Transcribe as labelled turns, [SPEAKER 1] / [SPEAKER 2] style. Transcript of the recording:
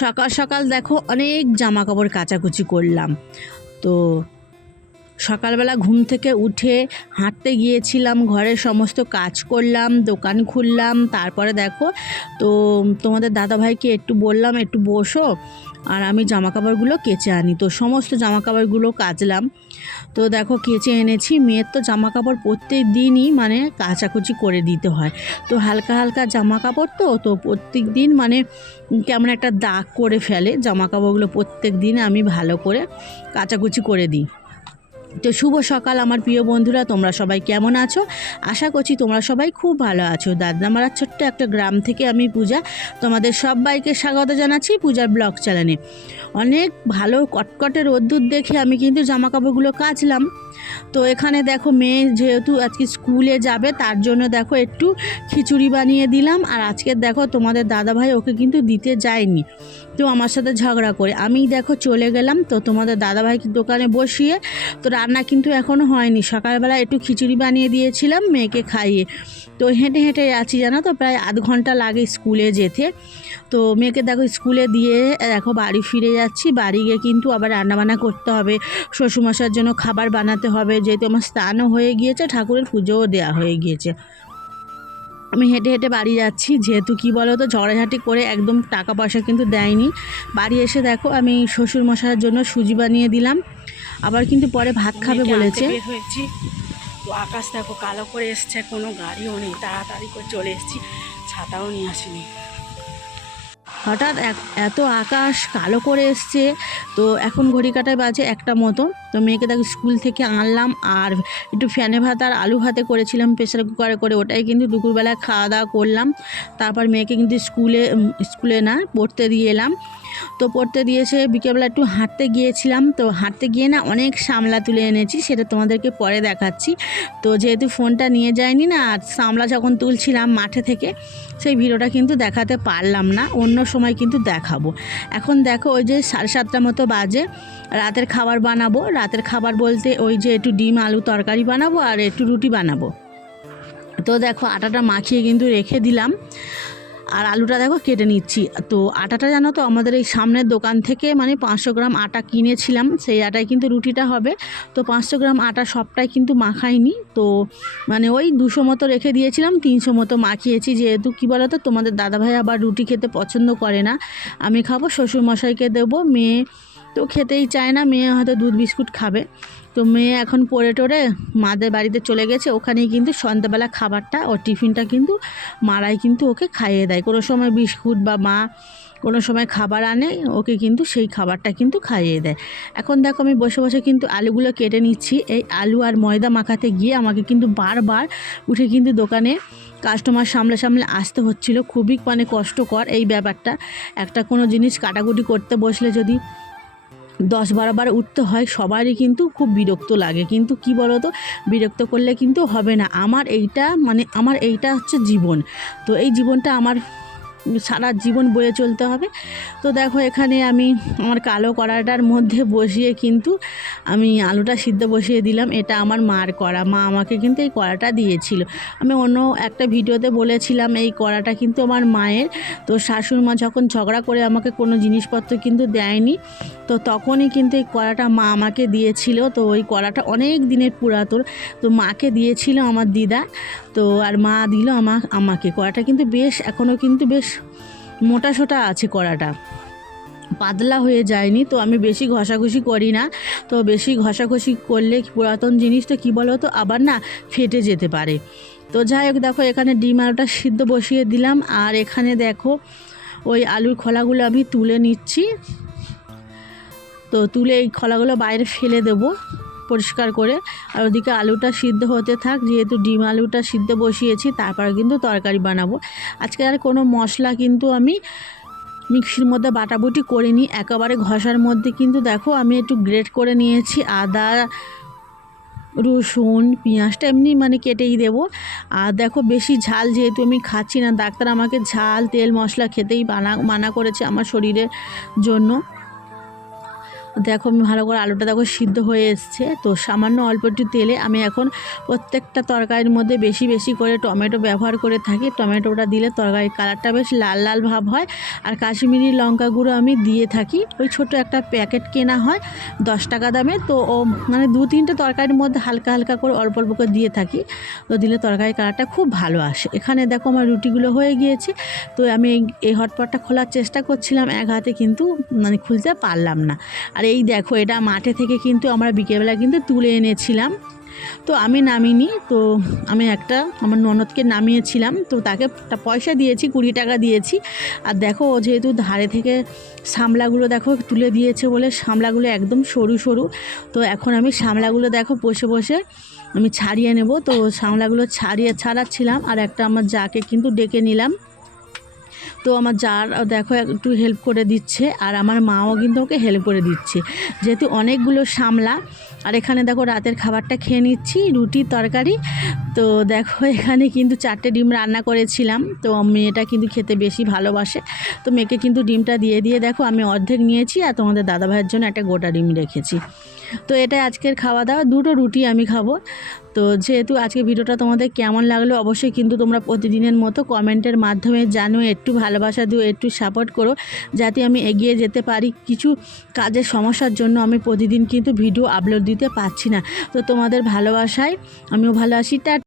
[SPEAKER 1] সকাল সকাল দেখো অনেক জামা কাপড় কাচাকুচি করলাম। তো সকালবেলা ঘুম থেকে উঠে হাঁটতে গিয়েছিলাম, ঘরের সমস্ত কাজ করলাম, দোকান খুললাম, তারপরে দেখো তো তোমাদের দাদাভাইকে একটু বললাম, একটু বসো, আর আমি জামা কাপড়গুলো কেচে আনি। তো সমস্ত জামা কাপড়গুলো কাচলাম। তো দেখো কেচে এনেছি, মেয়ের তো জামা কাপড় প্রত্যেক দিনই মানে কাচাকুচি করে দিতে হয়। তো হালকা হালকা জামা কাপড় তো তো প্রত্যেক দিন মানে কেমন একটা দাগ করে ফেলে জামা কাপড়গুলো প্রত্যেক দিন আমি ভালো করে কাচাকুচি করে দিই। তো শুভ সকাল আমার প্রিয় বন্ধুরা, তোমরা সবাই কেমন আছো? আশা করছি তোমরা সবাই খুব ভালো আছো। দাদনামারার ছোট্ট একটা গ্রাম থেকে আমি পূজা তোমাদের সবাইকে স্বাগত জানাচ্ছি পূজার ব্লগ চ্যানেলে। অনেক ভালো কটকটে রোদ্দুর দেখে আমি কিন্তু জামা কাপড়গুলো কাচলাম। তো এখানে দেখো মেয়ে যেহেতু আজকে স্কুলে যাবে, তার জন্য দেখো একটু খিচুড়ি বানিয়ে দিলাম। আর আজকে দেখো তোমাদের দাদাভাই ওকে কিন্তু দিতে যায়নি। তো আমার সাথে ঝগড়া করে আমি দেখো চলে গেলাম। তো তোমাদের দাদাভাইকে দোকানে বসিয়ে তো রান্না কিন্তু এখনও হয়নি। সকালবেলা একটু খিচুড়ি বানিয়ে দিয়েছিলাম মেয়েকে খাইয়ে। তো হেঁটে হেঁটে যাচ্ছি, জানো তো? প্রায় আধ ঘণ্টা লাগে স্কুলে যেতে। তো মেয়েকে দেখো, স্কুলে দিয়ে দেখো বাড়ি ফিরে যাচ্ছি। বাড়ি গিয়ে কিন্তু আবার রান্নাবান্না করতে হবে। শ্বশুরমশার জন্য খাবার বানাতে হবে। যেহেতু আমার স্নানও হয়ে গিয়েছে, ঠাকুরের পুজোও দেওয়া হয়ে গিয়েছে। আমি হেঁটে হেঁটে বাড়ি যাচ্ছি। যেহেতু কি বলো তো ঝড়াঝাটি করে একদম টাকা পয়সা কিন্তু দেয়নি। বাড়ি এসে দেখো, আমি শ্বশুর মশাইয়ের জন্য সুজি বানিয়ে দিলাম। আবার কিন্তু পরে ভাত খাবে বলেছে।
[SPEAKER 2] হয়েছি। তো আকাশ দেখো কালো করে এসছে কোনো গাড়িও নেই তাড়াতাড়ি করে চলে এসেছি ছাতাও নিয়ে আসিনি।
[SPEAKER 1] হঠাৎ এত আকাশ কালো করে এসছে তো এখন ঘড়ি কাটায় বাজে একটা মতো। তো মেয়েকে দেখো স্কুল থেকে আনলাম আর একটু ফ্যানে ভাত আর আলু ভাতে করেছিলাম প্রেসার কুকারে করে ওটাই কিন্তু দুপুরবেলায় খাওয়া দাওয়া করলাম। তারপর মেয়েকে কিন্তু স্কুলে স্কুলে না পড়তে দিয়ে এলাম। তো পড়তে দিয়েছে, বিকেলবেলা একটু হাঁটতে গিয়েছিলাম। তো হাঁটতে গিয়ে না অনেক সামলা তুলে এনেছি, সেটা তোমাদেরকে পরে দেখাচ্ছি। তো যেহেতু ফোনটা নিয়ে যায়নি না, আর সামলা যখন তুলছিলাম মাঠে থেকে, সেই ভিডিওটা কিন্তু দেখাতে পারলাম না, অন্য সময় কিন্তু দেখাবো। এখন দেখো ওই যে সাড়ে সাতটা মতো বাজে, রাতের খাবার বানাবো। রাতের খাবার বলতে ওই যে একটু ডিম, আলু তরকারি বানাবো আর একটু রুটি বানাবো। তো দেখো আটাটা মাখিয়ে কিন্তু রেখে দিলাম। আর আলুটা দেখো কেটে নিচ্ছি। তো আটাটা জানো তো, আমাদের এই সামনের দোকান থেকে মানে পাঁচশো গ্রাম আটা কিনেছিলাম, সেই আটায় কিন্তু রুটিটা হবে। তো পাঁচশো গ্রাম আটা সবটাই কিন্তু মাখাইনি। তো মানে ওই দুশো মতো রেখে দিয়েছিলাম, তিনশো মতো মাখিয়েছি। যেহেতু কী বলো তো তোমাদের দাদাভাই আবার রুটি খেতে পছন্দ করে না। আমি খাব, শ্বশুরমশাইকে দেবো, মেয়ে তো খেতেই চায় না, মেয়ে হয়তো দুধ বিস্কুট খাবে। তো মেয়ে এখন পড়ে টোরে মাদের বাড়িতে চলে গেছে, ওখানেই কিন্তু সন্ধ্যাবেলা খাবারটা ও টিফিনটা কিন্তু মারাই কিন্তু ওকে খাইয়ে দেয়। কোনো সময় বিস্কুট বা মা কোনো সময় খাবার আনে, ওকে কিন্তু সেই খাবারটা কিন্তু খাইয়ে দেয়। এখন দেখো আমি বসে বসে কিন্তু আলুগুলো কেটে নিচ্ছি। এই আলু আর ময়দা মাখাতে গিয়ে আমাকে কিন্তু বারবার উঠে কিন্তু দোকানে কাস্টমার সামলে সামলে আসতে হচ্ছিল। খুবই মানে কষ্টকর এই ব্যাপারটা। একটা কোনো জিনিস কাটাকুটি করতে বসলে যদি দশ বারো বারোবার উঠতে হয়, সবারই কিন্তু খুব বিরক্ত লাগে। কিন্তু কি বলো তো বিরক্ত করলে কিন্তু হবে না। আমার এইটা মানে আমার এইটা হচ্ছে জীবন। তো এই জীবনটা আমার সারা জীবন বয়ে চলতে হবে। তো দেখো এখানে আমি আমার কালো কড়াটার মধ্যে বসিয়ে কিন্তু আমি আলুটা সিদ্ধ বসিয়ে দিলাম। এটা আমার মার কড়া। মা আমাকে কিন্তু এই কড়াটা দিয়েছিল। আমি অন্য একটা ভিডিওতে বলেছিলাম, এই কড়াটা কিন্তু আমার মায়ের। তো শাশুড় মা যখন ঝগড়া করে আমাকে কোনো জিনিসপত্র কিন্তু দেয়নি, তো তখনই কিন্তু এই কড়াটা মা আমাকে দিয়েছিল। তো ওই কড়াটা অনেক দিনের পুরাতন। তো মাকে দিয়েছিল আমার দিদা। তো আর মা দিল আমা, আমাকে। কড়াটা কিন্তু বেশ এখনও কিন্তু বেশ মোটা সোটা আছে কড়াটা পাতলা হয়ে যায়নি, তো আমি বেশি ঘষাঘষি করি না। তো বেশি ঘষাঘষি করলে পুরাতন জিনিস তো কী বলো তো আবার না ফেটে যেতে পারে। তো যাই হোক, দেখো এখানে ডিম আলুটা সিদ্ধ বসিয়ে দিলাম। আর এখানে দেখো ওই আলুর খোলাগুলো আমি তুলে নিচ্ছি। তো তুলে এই খোলাগুলো বাইরে ফেলে দেবো। পরিষ্কার করে আর ওদিকে আলুটা সিদ্ধ হতে থাক, যেহেতু ডিম আলুটা সিদ্ধ বসিয়েছি, তারপর কিন্তু তরকারি বানাবো। আজকে আর কোনো মশলা কিন্তু আমি মিক্সির মধ্যে বাটাবুটি করিনি, একেবারে ঘষার মধ্যে কিন্তু দেখো আমি একটু গ্রেট করে নিয়েছি, আদা, রসুন, পেঁয়াজটা এমনি মানে কেটেই দেবো। আর দেখো বেশি ঝাল যেহেতু আমি খাচ্ছি না, ডাক্তার আমাকে ঝাল, তেল, মশলা খেতেই মানা মানা করেছে আমার শরীরের জন্য। দেখো ভালো করে আলুটা দেখো সিদ্ধ হয়ে এসছে। তো সামান্য অল্প একটু তেলে আমি এখন প্রত্যেকটা তরকারির মধ্যে বেশি বেশি করে টমেটো ব্যবহার করে থাকি। টমেটোটা দিলে তরকারির কালারটা বেশ লাল লাল ভাব হয়। আর কাশ্মীরি লঙ্কা গুঁড়ো আমি দিয়ে থাকি। ওই ছোট একটা প্যাকেট কেনা হয় দশ টাকা দামে। তো ও মানে দু তিনটে তরকারির মধ্যে হালকা হালকা করে অল্প অল্প করে দিয়ে থাকি। তো দিলে তরকারির কালারটা খুব ভালো আসে। এখানে দেখো আমার রুটিগুলো হয়ে গিয়েছে। তো আমি এই- এই হটপটটা খোলার চেষ্টা করছিলাম। এক হাতে কিন্তু মানে খুলতে পারলাম না। আর এই দেখো, এটা মাঠে থেকে কিন্তু আমরা বিকেলবেলা কিন্তু তুলে এনেছিলাম। তো আমি নামিনি, তো আমি একটা, আমার ননদকে নামিয়েছিলাম। তো তাকে পয়সা দিয়েছি, কুড়ি টাকা দিয়েছি। আর দেখো, ও যেহেতু ধারে থেকে সামলাগুলো দেখো, তুলে দিয়েছে বলে সামলাগুলো একদম সরু সরু। তো এখন আমি সামলাগুলো দেখো, বসে বসে আমি ছাড়িয়ে নেব। তো সামলাগুলো ছাড়িয়ে ছাড়াচ্ছিলাম, আর একটা আমার যাকে কিন্তু ডেকে নিলাম। তো আমার যার দেখো, একটু হেল্প করে দিচ্ছে, আর আমার মাও কিন্তু ওকে হেল্প করে দিচ্ছে। যেহেতু অনেকগুলো সামলা, আর এখানে দেখো রাতের খাবারটা খেয়ে নিচ্ছি, রুটি, তরকারি। তো দেখো, এখানে কিন্তু চারটে ডিম রান্না করেছিলাম, তো মেয়েটা কিন্তু খেতে বেশি ভালোবাসে। তো মেয়েকে কিন্তু ডিমটা দিয়ে দিয়ে দেখো আমি অর্ধেক নিয়েছি, আর তোমাদের দাদা ভাইয়ের জন্য একটা গোটা ডিম রেখেছি। তো এটা আজকের খাওয়া দাওয়া দুটো রুটি আমি খাব। তো যেহেতু আজকে ভিডিওটা তোমাদের কেমন লাগল অবশ্যই কিন্তু তোমরা প্রতিদিনের মতো কমেন্টের মাধ্যমে জানো একটু ভালোবাসা দিও, একটু সাপোর্ট করো, যাতে আমি এগিয়ে যেতে পারি। কিছু কাজের সমস্যার জন্য আমি প্রতিদিন কিন্তু ভিডিও আপলোড দিতে পারছি না। তো তোমাদের ভালোবাসায় আমিও ভালো আসি